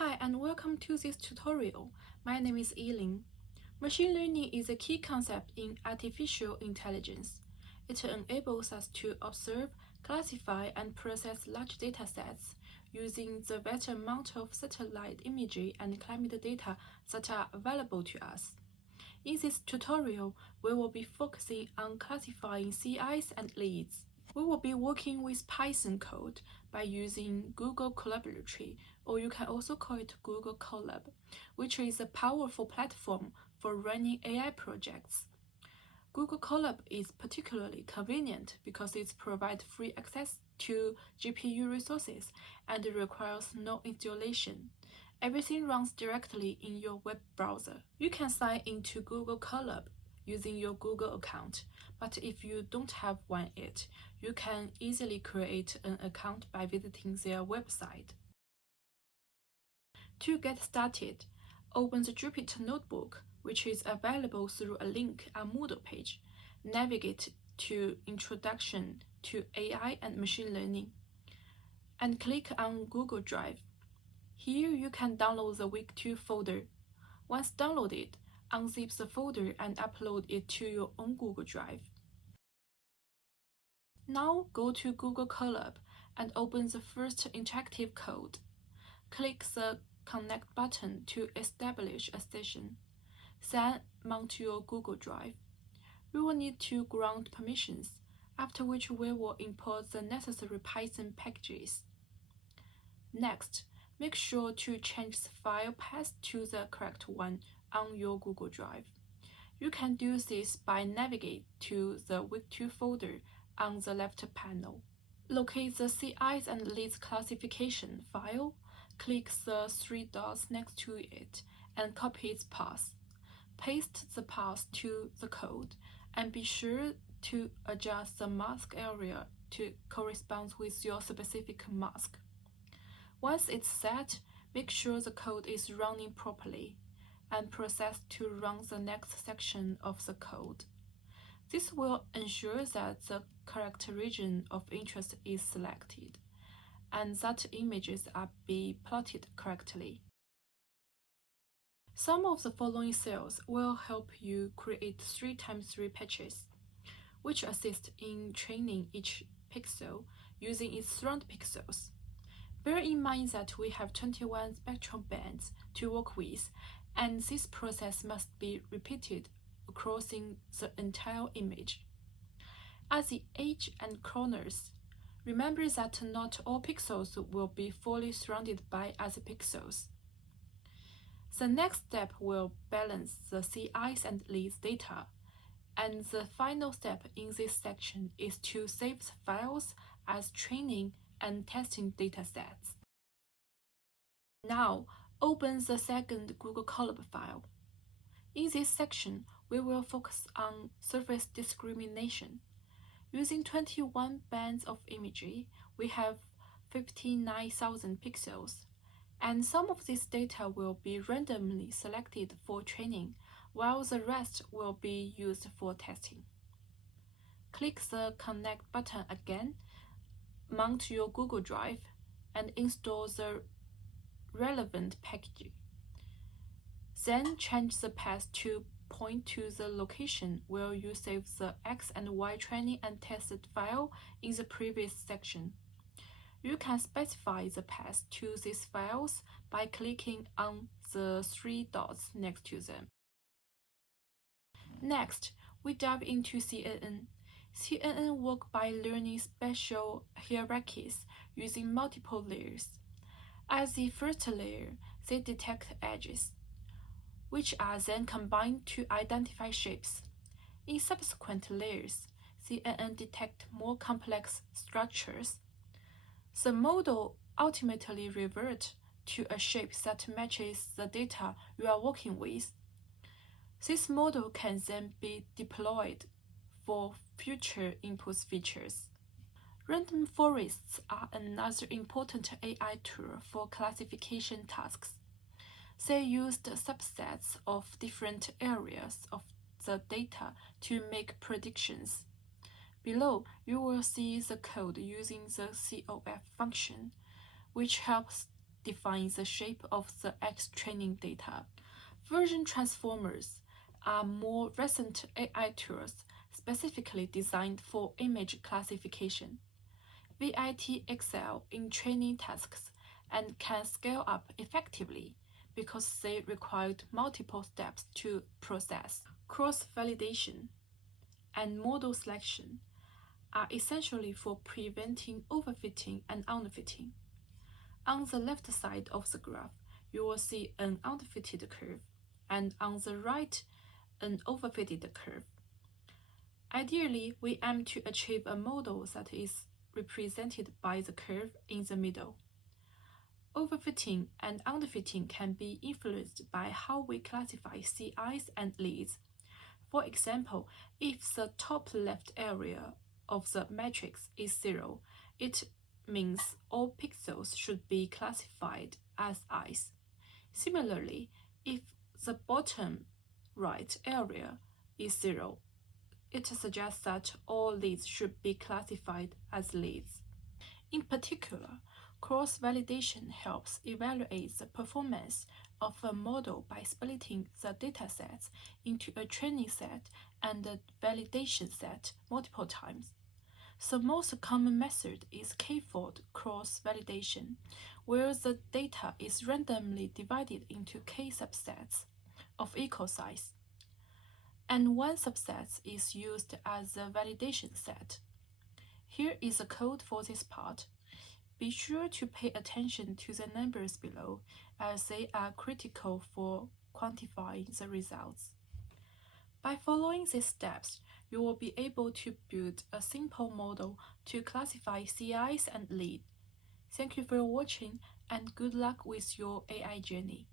Hi and welcome to this tutorial. My name is Eileen. Machine learning is a key concept in artificial intelligence. It enables us to observe, classify, and process large data sets using the vast amount of satellite imagery and climate data that are available to us. In this tutorial, we will be focusing on classifying CIs and leads. We will be working with Python code by using Google Collaboratory, or you can also call it Google Colab, which is a powerful platform for running AI projects. Google Colab is particularly convenient because it provides free access to GPU resources and requires no installation. Everything runs directly in your web browser. You can sign into Google Colab using your Google account, but if you don't have one yet, you can easily create an account by visiting their website. To get started, open the Jupyter Notebook, which is available through a link on Moodle page. Navigate to Introduction to AI and Machine Learning, and click on Google Drive. Here you can download the Week 2 folder. Once downloaded, unzip the folder and upload it to your own Google Drive. Now go to Google Colab and open the first interactive code. Click the Connect button to establish a session. Then mount your Google Drive. We will need to grant permissions, after which we will import the necessary Python packages. Next, make sure to change the file path to the correct one on your Google Drive. You can do this by navigating to the Week 2 folder on the left panel. Locate the CIs and leads classification file, click the three dots next to it, and copy its path. Paste the path to the code, and be sure to adjust the mask area to correspond with your specific mask. Once it's set, make sure the code is running properly, and proceed to run the next section of the code. This will ensure that the correct region of interest is selected, and that images are being plotted correctly. Some of the following cells will help you create 3x3 patches, which assist in training each pixel using its surround pixels. Bear in mind that we have 21 spectral bands to work with, and this process must be repeated across the entire image. At the edge and corners, remember that not all pixels will be fully surrounded by other pixels. The next step will balance the CIs and leads data, and the final step in this section is to save the files as training and testing datasets. Now, open the second Google Colab file. In this section, we will focus on surface discrimination. Using 21 bands of imagery, we have 59,000 pixels, and some of this data will be randomly selected for training, while the rest will be used for testing. Click the Connect button again, mount your Google Drive, and install the relevant package. Then change the path to point to the location where you saved the X and Y training and tested file in the previous section. You can specify the path to these files by clicking on the three dots next to them. Next, we dive into CNN. CNN work by learning spatial hierarchies using multiple layers. As the first layer, they detect edges, which are then combined to identify shapes. In subsequent layers, CNN detect more complex structures. The model ultimately reverts to a shape that matches the data you are working with. This model can then be deployed for future input features. Random forests are another important AI tool for classification tasks. They used subsets of different areas of the data to make predictions. Below, you will see the code using the COF function, which helps defines the shape of the X training data. Version transformers are more recent AI tools specifically designed for image classification. VIT excel in training tasks and can scale up effectively because they required multiple steps to process. Cross-validation and model selection are essentially for preventing overfitting and underfitting. On the left side of the graph, you will see an underfitted curve, and on the right, an overfitted curve. Ideally, we aim to achieve a model that is represented by the curve in the middle. Overfitting and underfitting can be influenced by how we classify CIs and leads. For example, if the top left area of the matrix is 0, it means all pixels should be classified as Is. Similarly, if the bottom right area is 0, it suggests that all leads should be classified as leads. In particular, cross-validation helps evaluate the performance of a model by splitting the datasets into a training set and a validation set multiple times. The most common method is k-fold cross-validation, where the data is randomly divided into k subsets of equal size, and one subset is used as a validation set. Here is the code for this part. Be sure to pay attention to the numbers below, as they are critical for quantifying the results. By following these steps, you will be able to build a simple model to classify CIs and leads. Thank you for watching, and good luck with your AI journey.